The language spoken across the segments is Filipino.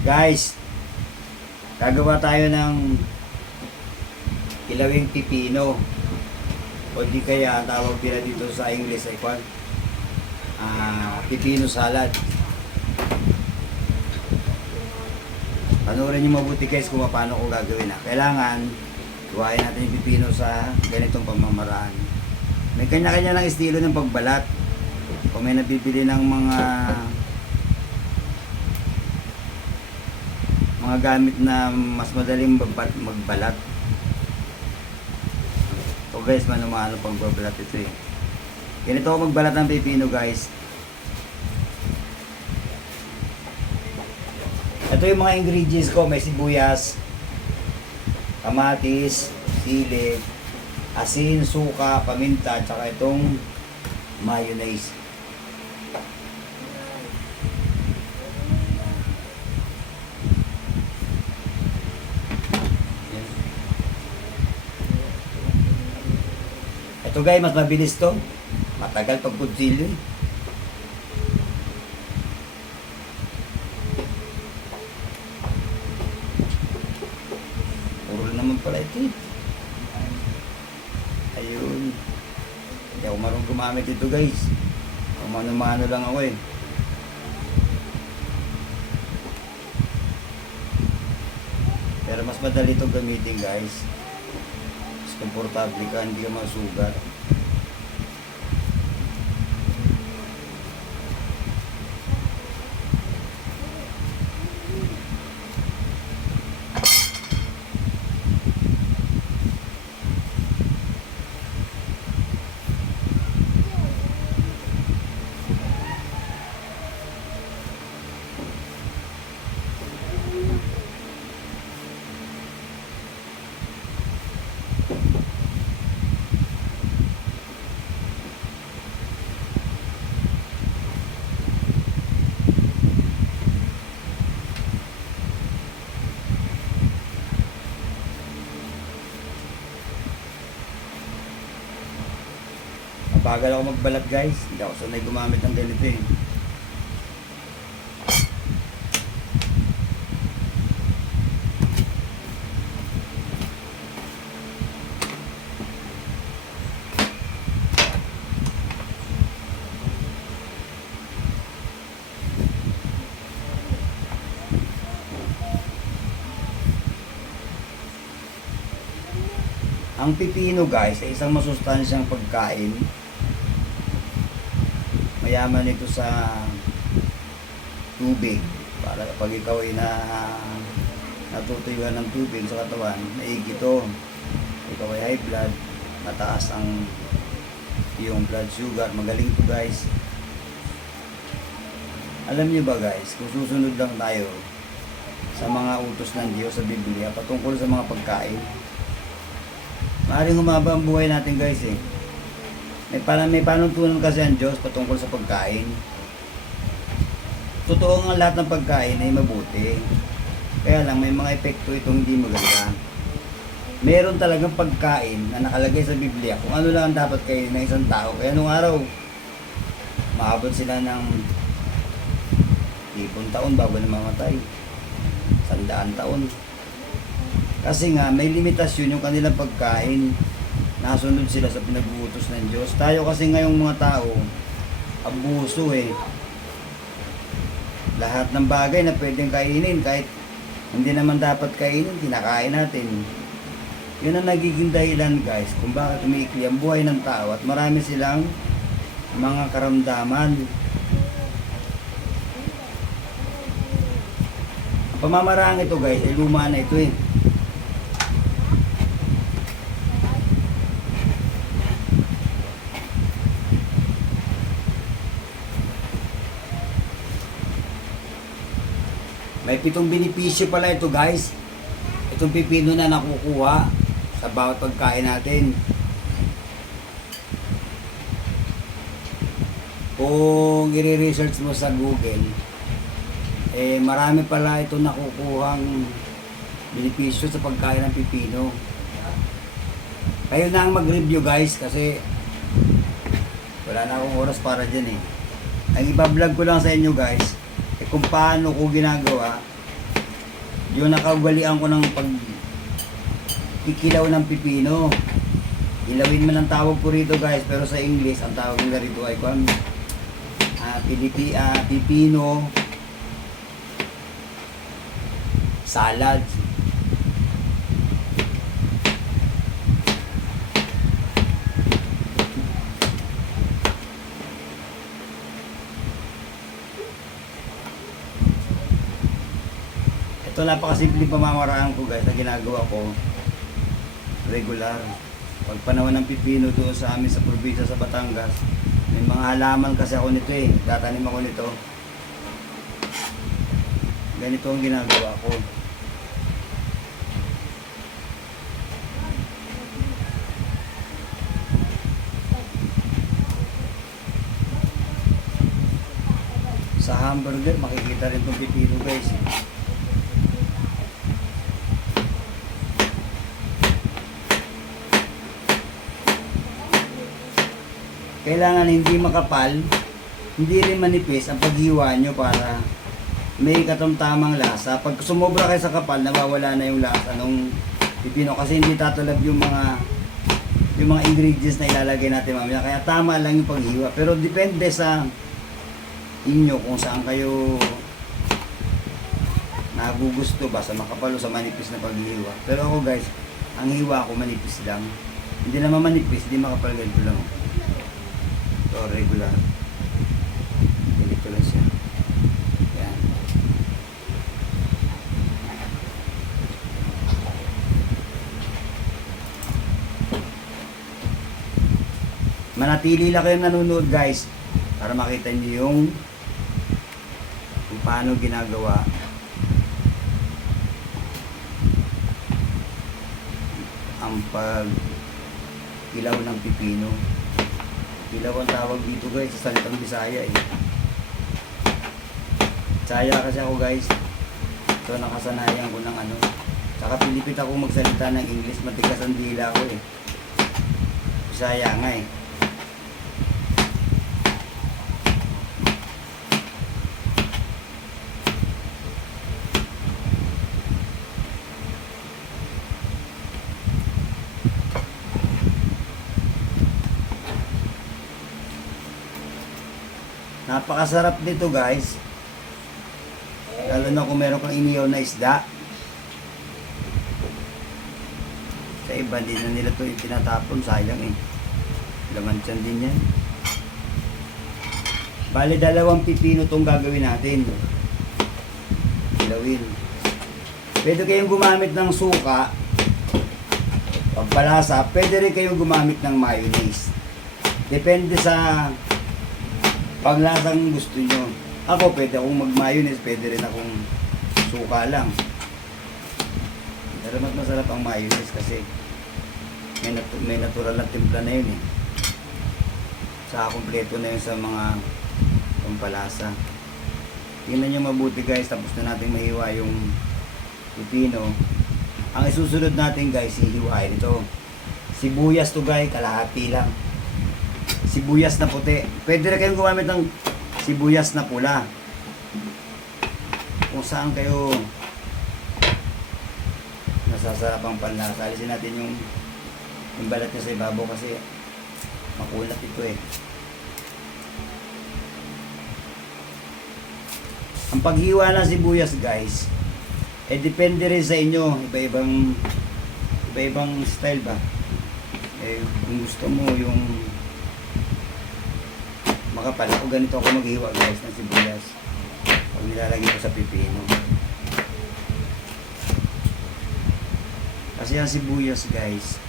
Guys, gagawa tayo ng kilawing pipino. O di kaya ang tawag nila dito sa English ay pipino salad. Panoorin nyo mabuti guys kung paano ko gagawin. Kailangan gawain natin yung pipino sa ganitong pamamaraan. May kanya-kanya ng estilo ng pagbalat. Kung may nabibili ng mga gamit na mas madaling magbalat. So guys, mano-mano pagbabalat ito eh. Ganito ako magbalat ng pipino guys. Ito yung mga ingredients ko. May sibuyas, kamatis, sili, asin, suka, paminta, tsaka itong mayonnaise. Ito guys, mas mabilis to. Matagal pag kutsilyo eh. Puro naman pala ito eh. Ayun. Hindi ako marunong gumamit ito guys. Mano-mano lang ako eh. Pero mas madali ito gamitin guys. Mas komportable ka, hindi ka masugat. Bagal ako magbalat guys. Hindi ako sanay gumamit ng ganito eh. Ang pipino guys ay isang masustansyang pagkain. Mayaman ito sa tubig para pag ikaw ay natutuyuan ng tubig sa katawan, maigi ito. Ikaw ay high blood, mataas ang iyong blood sugar, magaling to guys. Alam niyo ba guys, kung susunod lang tayo sa mga utos ng Diyos sa Biblia patungkol sa mga pagkain, maaaring humaba ang buhay natin guys eh. May panuntunan kasi ang Diyos patungkol sa pagkain. Totoo nga lahat ng pagkain ay mabuti. Kaya lang may mga epekto itong hindi maganda. Meron talagang pagkain na nakalagay sa Biblia kung ano lang ang dapat kainin ng isang tao. Kaya nung araw, maabot sila ng 10 taon bago na mamatay. 100 taon. Kasi nga may limitasyon yung kanilang pagkain. Nasunod sila sa pinag-uutos ng Diyos. Tayo kasi ngayong mga tao, abuso eh. Lahat ng bagay na pwedeng kainin, kahit hindi naman dapat kainin, kinakain natin. Yun ang nagiging dahilan guys, kung bakit umiikli ang buhay ng tao at marami silang mga karamdaman. Ang pamamaraan ito guys, ay luma na ito eh. May 7 benepisyo pala ito guys. Itong pipino na nakukuha sa bawat pagkain natin. Kung i-research mo sa Google, marami pala ito nakukuhang benepisyo sa pagkain ng pipino. Kayo na ang mag-review guys kasi wala na akong oras para dyan eh. Ang iba-vlog ko lang sa inyo guys kung paano ko ginagawa Yung nakaugalian ko ng pag kikilaw ng pipino. Ilawin man ang tawag ko rito guys, pero sa English ang tawag nila rito ay pipino salad. Ito napakasimple pamamaraan ko guys na ginagawa ko regular. Pag panahon ng pipino doon sa amin sa probinsya sa Batangas, may mga halaman kasi ako nito eh. Tatanim ako nito. Ganito ang ginagawa ko. Sa hamburger, makikita rin itong pipino guys. Kailangan hindi makapal, hindi rin manipis ang paghiwa nyo para may katamtamang lasa. Pag sumobra kayo sa kapal, nawawala na yung lasa ng pipino kasi hindi tatulad yung mga ingredients na ilalagay natin mamaya. Kaya tama lang yung paghiwa. Pero depende sa inyo kung saan kayo nagugusto ba, sa makapal o sa manipis na paghiwa. Pero ako guys, ang hiwa ko manipis lang. Hindi naman manipis, hindi makapal, ganito lang. So, regular. Ganito lang siya. Yan. Manatili lang kayong nanonood guys para makita niyo yung kung paano ginagawa ang pag-ilaw ng pipino. Ilaw ang tawag dito guys sa salitang Bisaya eh. Bisaya kasi ako guys. So nakasanayan ko ng ano. Saka pilipit ako magsalita ng English. Matigas ang dila ko eh. Bisaya nga eh. Napakasarap nito guys. Lalo na kung meron kang inihaw na isda. Sa iba din na nila ito itinatapon. Sayang eh. Laman tiyan din yan. Bali 2 pipino itong gagawin natin. Ilawin. Pwede kayong gumamit ng suka. Pagpalasa. Pwede rin kayong gumamit ng mayonnaise. Depende sa paglasang gusto nyo. Ako pwede akong mag-mayonnaise, pwede rin akong suka lang. Pero mas masarap ang mayonnaise kasi may natural na timpla na yun eh. Saka kompleto na yun sa mga pampalasa. Tingnan nyo mabuti guys, tapos na natin mahiwa yung pipino. Ang isusunod natin guys, hihiwain ito. Sibuyas to guys, kalahati lang. Sibuyas na puti. Pwede rin kayong gumamit ng sibuyas na pula. Kung saan kayo nasasarap ang panlasa. Alisin natin yung balat niya sa ibabaw kasi makulat ito eh. Ang paghiwa ng sibuyas guys, eh depende rin sa inyo. Iba-ibang style ba? Eh kung gusto mo yung makapal, o ganito ako maghiwa guys ng sibuyas pag nilalagay ko sa pipino. Kasi ang sibuyas guys,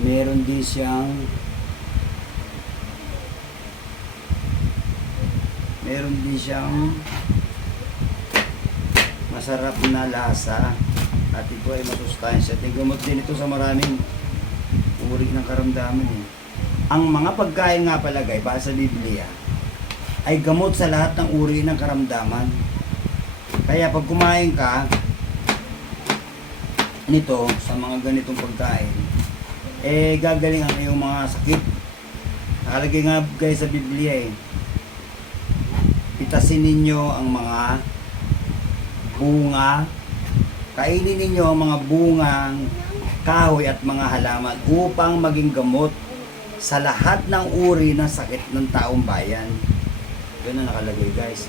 meron din siyang masarap na lasa at ito ay masustansya. Gamot din ito sa maraming uri ng karamdaman eh. Ang mga pagkain nga pala guys, base sa Biblia, ay gamot sa lahat ng uri ng karamdaman. Kaya pag kumain ka nito sa mga ganitong pagkain, eh gagaling ang iyong mga sakit. Nakalagay nga guys sa Biblia eh, pitasin ninyo ang mga bunga Kainin ninyo ang mga bungang kahoy at mga halaman upang maging gamot sa lahat ng uri ng sakit ng taong bayan. Yun ang nakalagay guys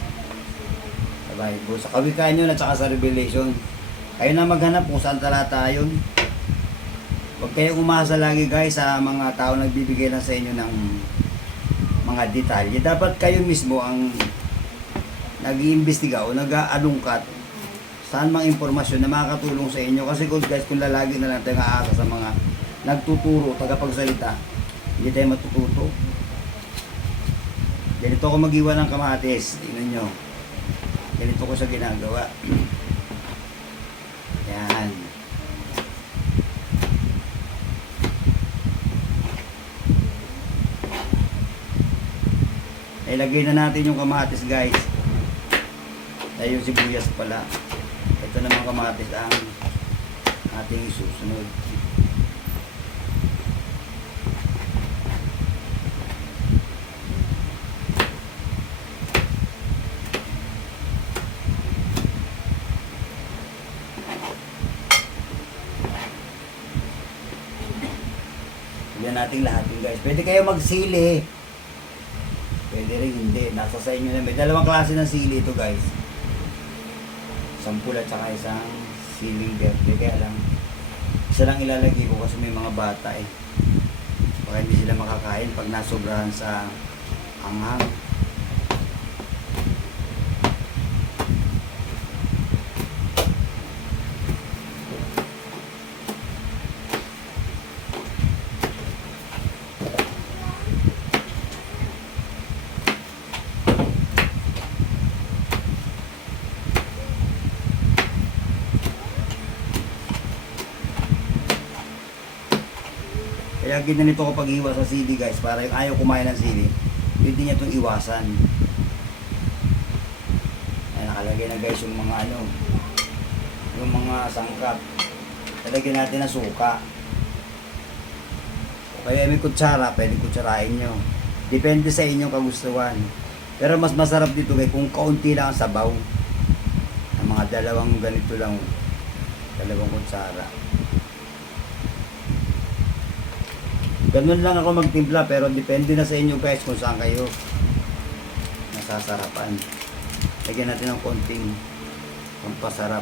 sa Bible, sa Kawikaan yun at saka sa Revelation. Kayo na maghanap kung saan talata yun. Huwag kayong umasa lagi guys sa mga tao nagbibigay lang sa inyo ng mga detalye. Dapat kayo mismo ang nag-iimbestiga o nag-aalungkat saan mang impormasyon na makakatulong sa inyo. Kasi kung lalagi na lang tayo aasa sa mga nagtuturo, tagapagsalita, hindi tayo matututo. Ganito ako mag-iwan ng kamatis. Tingnan nyo. Ganito ko siya ginagawa. Yan. Ilagay na natin yung kamatis guys. Ay yung sibuyas pala. Ito naman kamatis ang ating isusunod. Yan natin lahat yun guys. Pwede kayo magsili. Pwede rin hindi. Nasa sa inyo na. May dalawang klase ng sili ito guys. Sampul at saka isang siling verde. Kaya lang, isa lang ilalagay ko kasi may mga bata eh. Baka hindi sila makakain pag nasobrahan sa anghang. Kaya ginanito ko pag-iwas sa sili guys, para yung ayaw kumain ng sili, pwede niya itong iwasan. Ay, nakalagay na guys yung mga ano, yung mga sangkap. Talagyan natin na suka. O kaya may kutsara, pwede kutsarain nyo. Depende sa inyong kagustuhan. Pero mas masarap dito guys kung kaunti lang ang sabaw. Ang mga dalawang ganito lang, dalawang kutsara. Ganun lang ako magtimpla, pero depende na sa inyo guys kung saan kayo nasasarapan. Lagyan natin ng konting pampasarap.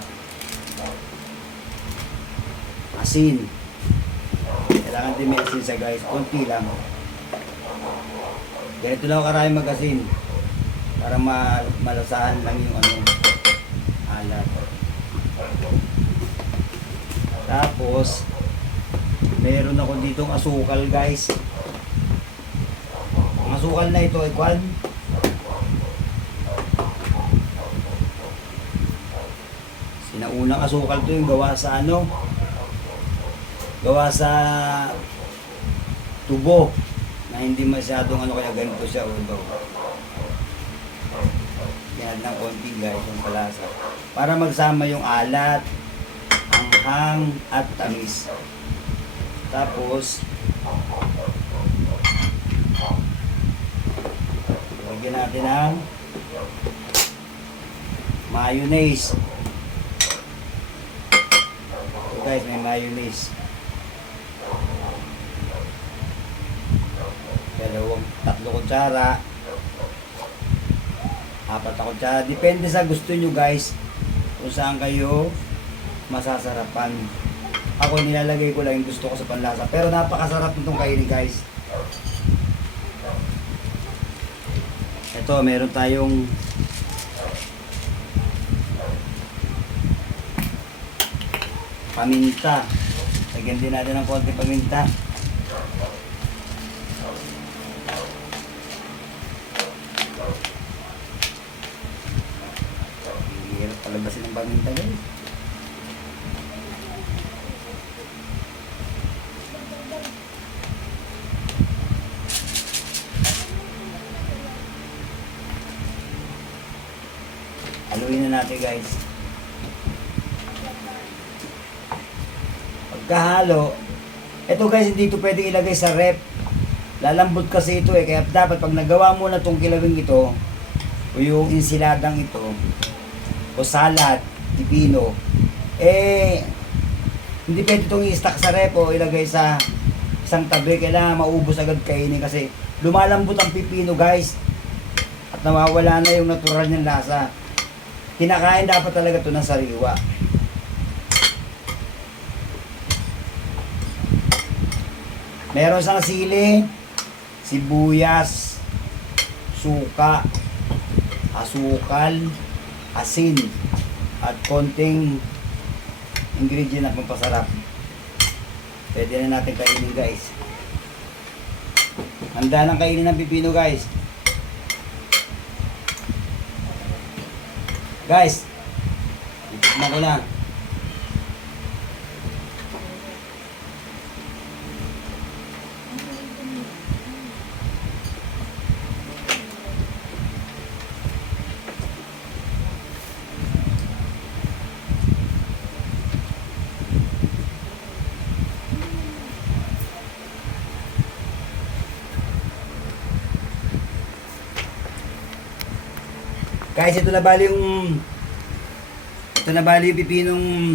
Asin. Kailangan din may asin sa guys, konti lang. Ganito lang ako karami mag-asin para malasahan lang yung ano, alat. Tapos meron ako ditong asukal guys. Ang asukal na ito ay kwan. Sinaunang asukal to yung gawa sa ano? Gawa sa tubo na hindi masyadong ano, kaya ganito siya o ito. Yan ng konti guys yung palasa. Para magsama yung alat, anghang at tamis. Tapos lagyan natin ng mayonnaise. So guys, may mayonnaise. Tatlo kutsara, 4 na kutsara. Depende sa gusto nyo guys kung saan kayo masasarapan. Ako nilalagay ko lang yung gusto ko sa panlasa. Pero napakasarap nitong kainin guys. Ito, meron tayong paminta. Lagyan din natin ng konti paminta. Hirap palabasin ng paminta guys. Haluin na natin guys. Pagkahalo, ito guys hindi ito pwedeng ilagay sa rep. Lalambot kasi ito eh. Kaya dapat pag nagawa mo na itong kilawing ito, o yung insiladang ito, o salad, pipino, Eh, hindi pwede itong i-stack sa rep o ilagay sa isang tabi. Kailangan maubos agad kainin kasi lumalambot ang pipino guys. At nawawala na yung natural niyang lasa. Kinakain dapat talaga ito ng sariwa. Meron sang sili, sibuyas, suka, asukal, asin, at konting ingredient na pampasarap. Pwede na natin kainin guys. Handa ng kainin ng pipino guys. Guys, itikman ko na. Guys, ito na bali yung pipinong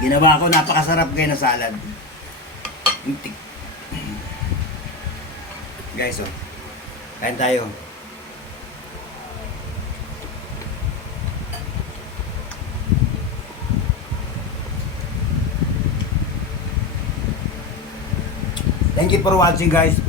ginawa ko. Napakasarap kayo na salad. Guys, oh. Kain tayo. Thank you for watching guys.